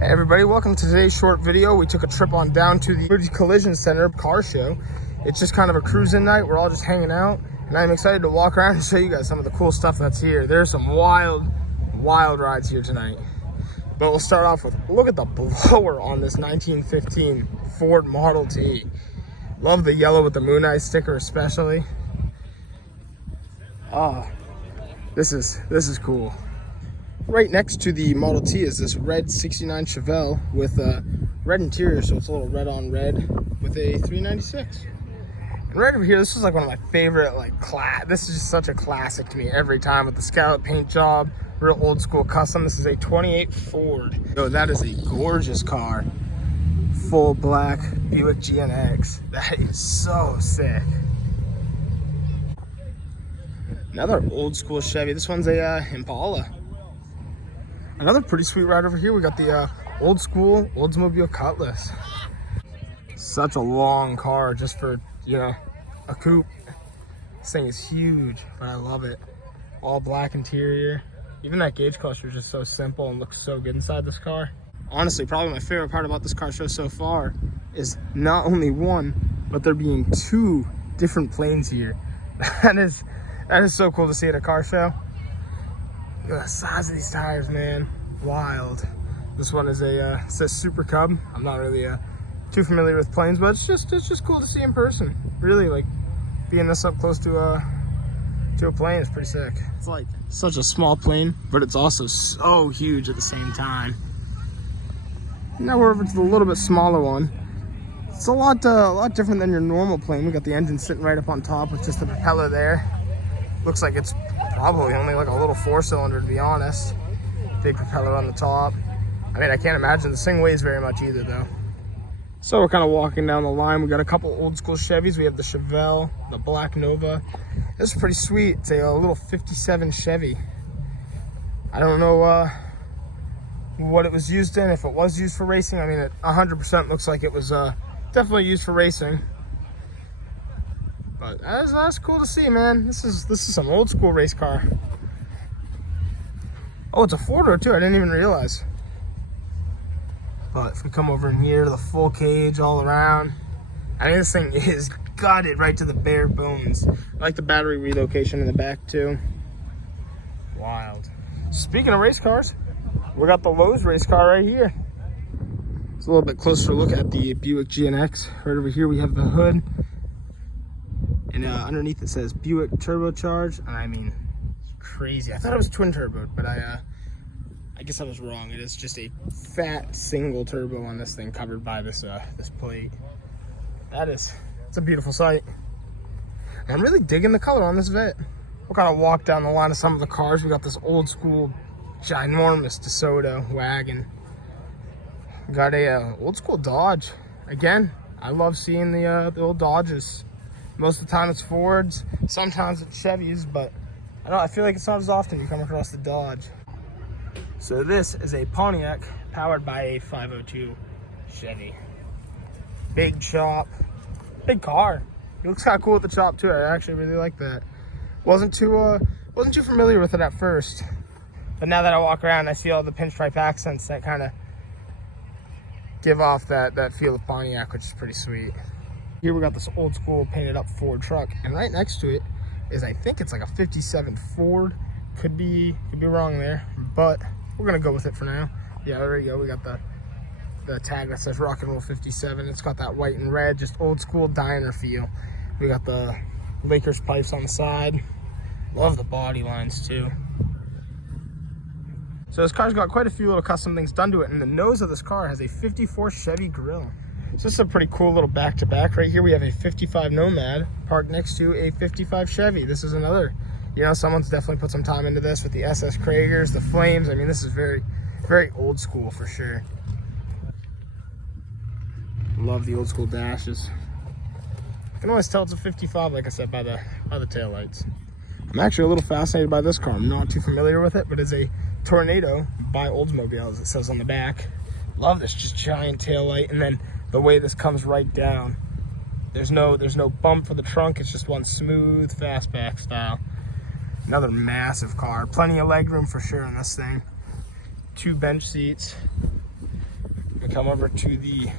Hey everybody, welcome to today's short video. We took a trip on down to the Moody Collision Center car show. It's just kind of a cruising night. We're all just hanging out, and I'm excited to walk around and show you guys some of the cool stuff that's here. There's some wild rides here tonight. But we'll start off with, look at the blower on this 1915 Ford Model T. Love the yellow with the Moon Eye sticker especially. This is cool. Right next to the Model T is this red 69 Chevelle with a red interior, so it's a little red on red with a 396. And right over here, this is like one of my favorite, this is just such a classic to me every time with the scallop paint job, real old school custom. This is a 28 Ford. Oh, that is a gorgeous car. Full black Buick GNX. That is so sick. Another old school Chevy. This one's a Impala. Another pretty sweet ride over here. We got the old school Oldsmobile Cutlass. Such a long car just for, a coupe. This thing is huge, but I love it. All black interior. Even that gauge cluster is just so simple and looks so good inside this car. Honestly, probably my favorite part about this car show so far is not only one, but there being two different planes here. That is so cool to see at a car show. Look at the size of these tires, man. Wild. This one is it says Super Cub. I'm not really too familiar with planes, but it's just cool to see in person. Really, like, being this up close to a plane is pretty sick. It's like such a small plane, but it's also so huge at the same time. Now we're over to the little bit smaller one. It's a lot different than your normal plane. We got the engine sitting right up on top with just the propeller there. Looks like it's probably only like a little 4-cylinder, to be honest. Big propeller on the top. I mean, I can't imagine this thing weighs very much either, though. So we're kind of walking down the line. We got a couple old school Chevys. We have the Chevelle, the Black Nova. This is pretty sweet. It's a little 57 Chevy. I don't know what it was used in, if it was used for racing. I mean, it 100% looks like it was definitely used for racing. But that's cool to see, man. This is some old school race car. Oh, it's a 4-door too. I didn't even realize. But if we come over in here, the full cage all around. I mean, this thing is gutted right to the bare bones. I like the battery relocation in the back too. Wild. Speaking of race cars, we got the Lowe's race car right here. It's a little bit closer look at the Buick GNX. Right over here we have the hood. And underneath it says Buick turbocharged. And I mean, it's crazy. I thought it was twin turbo, but I guess I was wrong. It is just a fat single turbo on this thing covered by this this plate. It's a beautiful sight. And I'm really digging the color on this Vet. We'll kind of walk down the line of some of the cars. We got this old school ginormous DeSoto wagon. We got a old school Dodge. Again, I love seeing the old Dodges. Most of the time it's Fords, sometimes it's Chevys, but I feel like it's not as often you come across the Dodge. So this is a Pontiac powered by a 502 Chevy. Big chop, big car. It looks kind of cool with the chop too. I actually really like that. Wasn't too familiar with it at first, but now that I walk around, I see all the pinstripe accents that kind of give off that feel of Pontiac, which is pretty sweet. Here we got this old school painted up Ford truck, and right next to it is, I think it's like a 57 Ford. Could be wrong there, but we're gonna go with it for now. Yeah, there we go. We got the tag that says Rock and Roll 57. It's got that white and red, just old school diner feel. We got the Lakers pipes on the side. Love the body lines too. So this car's got quite a few little custom things done to it, and the nose of this car has a 54 Chevy grill. So this is a pretty cool little back-to-back. Right here we have a 55 Nomad parked next to a 55 Chevy. This is another, someone's definitely put some time into this with the SS Kragers, the flames. I mean, this is very, very old school for sure. Love the old school dashes. You can always tell it's a 55, like I said, by the taillights. I'm actually a little fascinated by this car. I'm not too familiar with it, but it's a Tornado by Oldsmobile, as it says on the back. Love this just giant taillight, and then the way this comes right down. There's no bump for the trunk. It's just one smooth fastback style. Another massive car. Plenty of leg room for sure in this thing. 2 bench seats. come over to the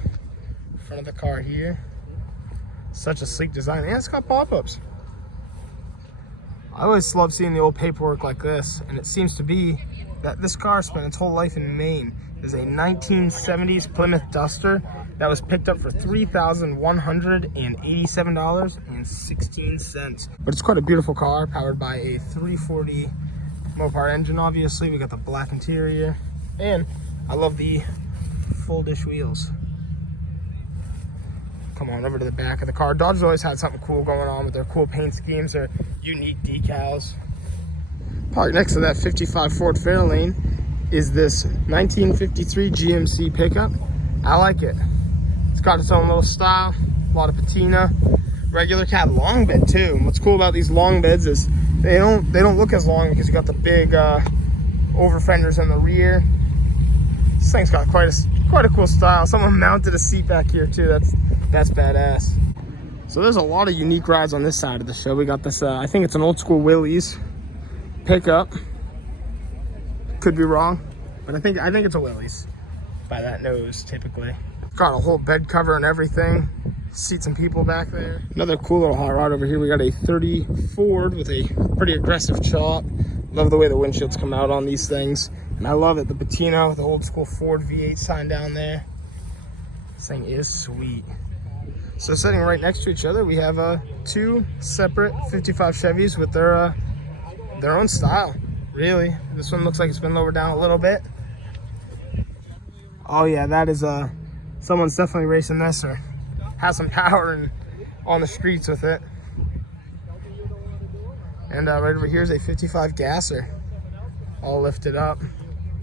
front of the car here. Such a sleek design, and it's got pop-ups. I always love seeing the old paperwork like this, and it seems to be that this car spent its whole life in Maine. It is a 1970s Plymouth Duster that was picked up for $3,187.16. But it's quite a beautiful car, powered by a 340 Mopar engine, obviously. We got the black interior, and I love the full dish wheels. Come on over to the back of the car. Dodge's always had something cool going on with their cool paint schemes, their unique decals. Parked next to that 55 Ford Fairlane is this 1953 GMC pickup. I like it. It's got its own little style, a lot of patina. Regular cab long bed too. And what's cool about these long beds is they don't look as long because you got the big over fenders in the rear. This thing's got quite a cool style. Someone mounted a seat back here too. That's badass. So there's a lot of unique rides on this side of the show. We got this, I think it's an old school Willys pickup. Could be wrong, but I think it's a Willys by that nose typically. Got a whole bed cover and everything. Seats and people back there. Another cool little hot rod over here. We got a 30 Ford with a pretty aggressive chop. Love the way the windshields come out on these things. And I love it, the patina with the old school Ford V8 sign down there. This thing is sweet. So sitting right next to each other, we have two separate 55 Chevys with their own style, really. This one looks like it's been lowered down a little bit. Oh yeah, that is someone's definitely racing this or has some power and on the streets with it. And right over here is a 55 Gasser, all lifted up.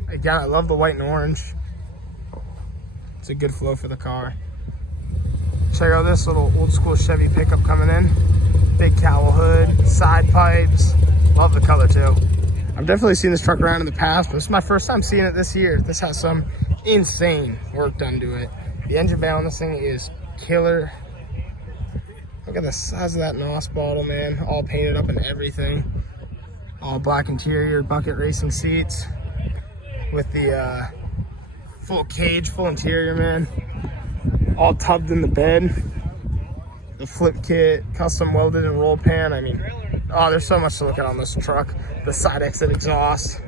Again, I love the white and orange. It's a good flow for the car. Check out this little old school Chevy pickup coming in. Big cowl hood, side pipes. Love the color too. I've definitely seen this truck around in the past, but it's my first time seeing it this year. This has some insane work done to it. The engine bay on this thing is killer. Look at the size of that NOS bottle, man. All painted up and everything. All black interior, bucket racing seats. With the full cage, full interior, man. All tubbed in the bed. The flip kit, custom welded and roll pan. I mean, oh, there's so much to look at on this truck. The side exit exhaust.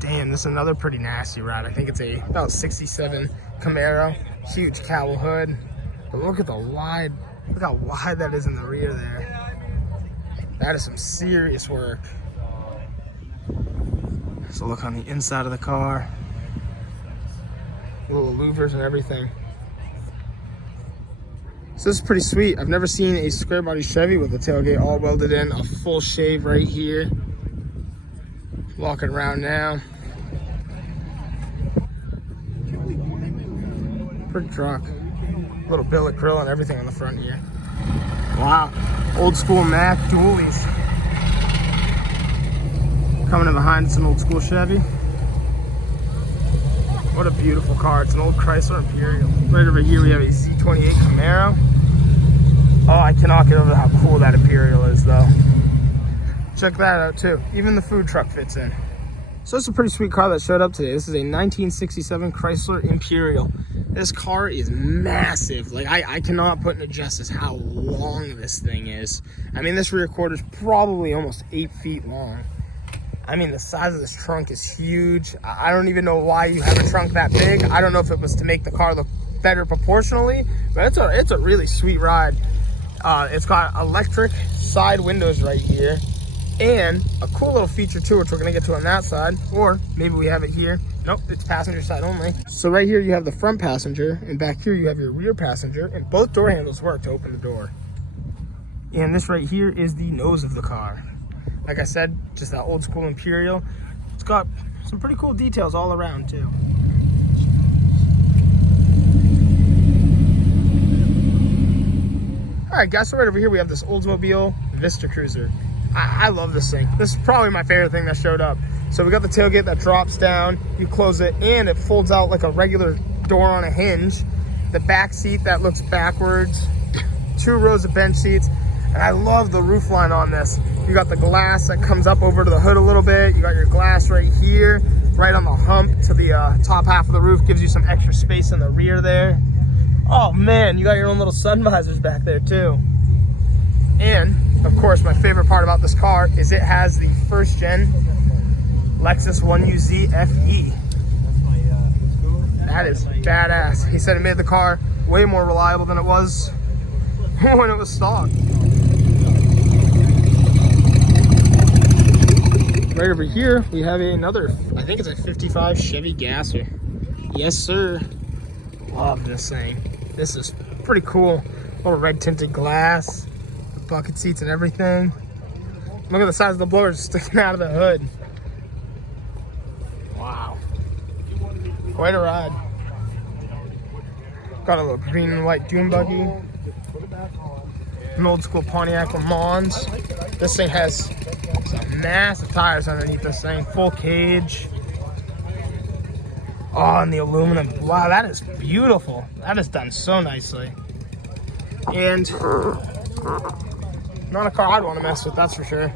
Damn, this is another pretty nasty ride. I think it's a about 67 Camaro. Huge cowl hood. But look at the wide, look how wide that is in the rear there. That is some serious work. So look on the inside of the car. Little louvers and everything. So this is pretty sweet. I've never seen a square body Chevy with a tailgate all welded in, a full shave right here. Walking around now. Pretty truck. Little billet grill and everything on the front here. Wow. Old school Mac dualies. Coming in behind, it's an old school Chevy. What a beautiful car. It's an old Chrysler Imperial. Right over here we have a C28 Camaro. Oh, I cannot get over how cool that Imperial is though. Check that out too. Even the food truck fits in. So it's a pretty sweet car that showed up today. This is a 1967 Chrysler Imperial. This car is massive. Like I cannot put into justice how long this thing is. I mean, this rear quarter is probably almost 8 feet long. I mean, the size of this trunk is huge. I don't even know why you have a trunk that big. I don't know if it was to make the car look better proportionally, but it's a really sweet ride. It's got electric side windows right here, and a cool little feature too, which we're gonna get to on that side, or maybe we have it here. Nope, it's passenger side only. So right here you have the front passenger, and back here you have your rear passenger, and both door handles work to open the door. And this right here is the nose of the car. Like I said, just that old school Imperial. It's got some pretty cool details all around too. All right, guys, so right over here we have this Oldsmobile Vista Cruiser. I love this thing. This is probably my favorite thing that showed up. So we got the tailgate that drops down, you close it, and it folds out like a regular door on a hinge. The back seat that looks backwards, 2 rows of bench seats. And I love the roof line on this. You got the glass that comes up over to the hood a little bit. You got your glass right here. right on the hump to the top half of the roof. Gives you some extra space in the rear there. Oh man, you got your own little sun visors back there too. And of course, my favorite part about this car is it has the first gen Lexus 1UZ FE. That is badass. He said it made the car way more reliable than it was when it was stock. Right over here, we have another, I think it's a 55 Chevy Gasser. Yes, sir. Love this thing. This is pretty cool. Little red tinted glass, the bucket seats and everything. Look at the size of the blower sticking out of the hood. Wow. Quite a ride. Got a little green and white dune buggy. An old school Pontiac Le Mans. This thing has some massive tires underneath this thing. Full cage. Oh, and the aluminum. Wow, that is beautiful. That is done so nicely. And not a car I'd want to mess with, that's for sure.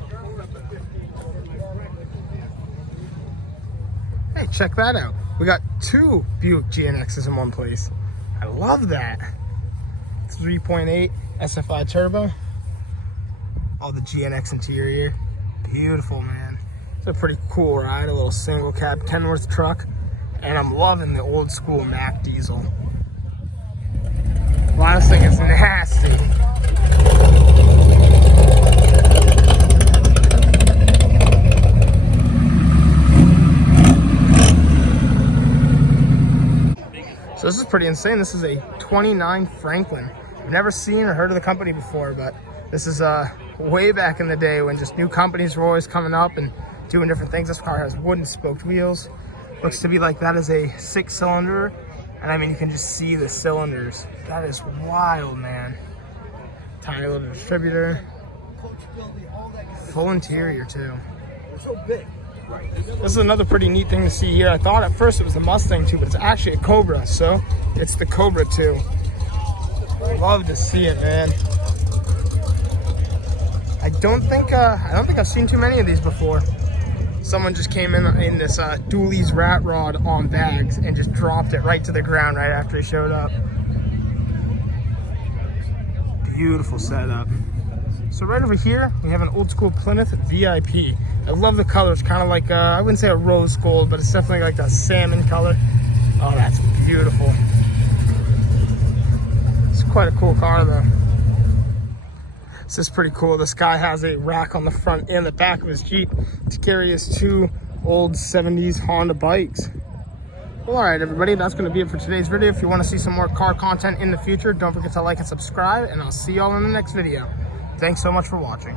Hey, check that out. We got two Buick GNXs in one place. I love that. 3.8 SFI turbo. All the GNX interior. Beautiful, man. It's a pretty cool ride. A little single cab Kenworth truck. And I'm loving the old school Mack diesel. Wow, this thing is nasty. So this is pretty insane. This is a 29 Franklin. I've never seen or heard of the company before, but this is way back in the day when just new companies were always coming up and doing different things. This car has wooden spoked wheels. Looks to be like that is a 6-cylinder. And I mean, you can just see the cylinders. That is wild, man. Tiny little distributor. Full interior too. This is another pretty neat thing to see here. I thought at first it was the Mustang 2, but it's actually a Cobra. So it's the Cobra 2. Love to see it, man. I don't think I've seen too many of these before. Someone just came in this Dooley's rat rod on bags and just dropped it right to the ground right after he showed up. Beautiful setup. So right over here, we have an old school Plymouth VIP. I love the color. It's kind of like, I wouldn't say a rose gold, but it's definitely like a salmon color. Oh, that's beautiful. It's quite a cool car though. This is pretty cool. This guy has a rack on the front and the back of his Jeep to carry his two old 70s Honda bikes. Well, all right, everybody, that's going to be it for today's video. If you want to see some more car content in the future, don't forget to like and subscribe, and I'll see y'all in the next video. Thanks so much for watching.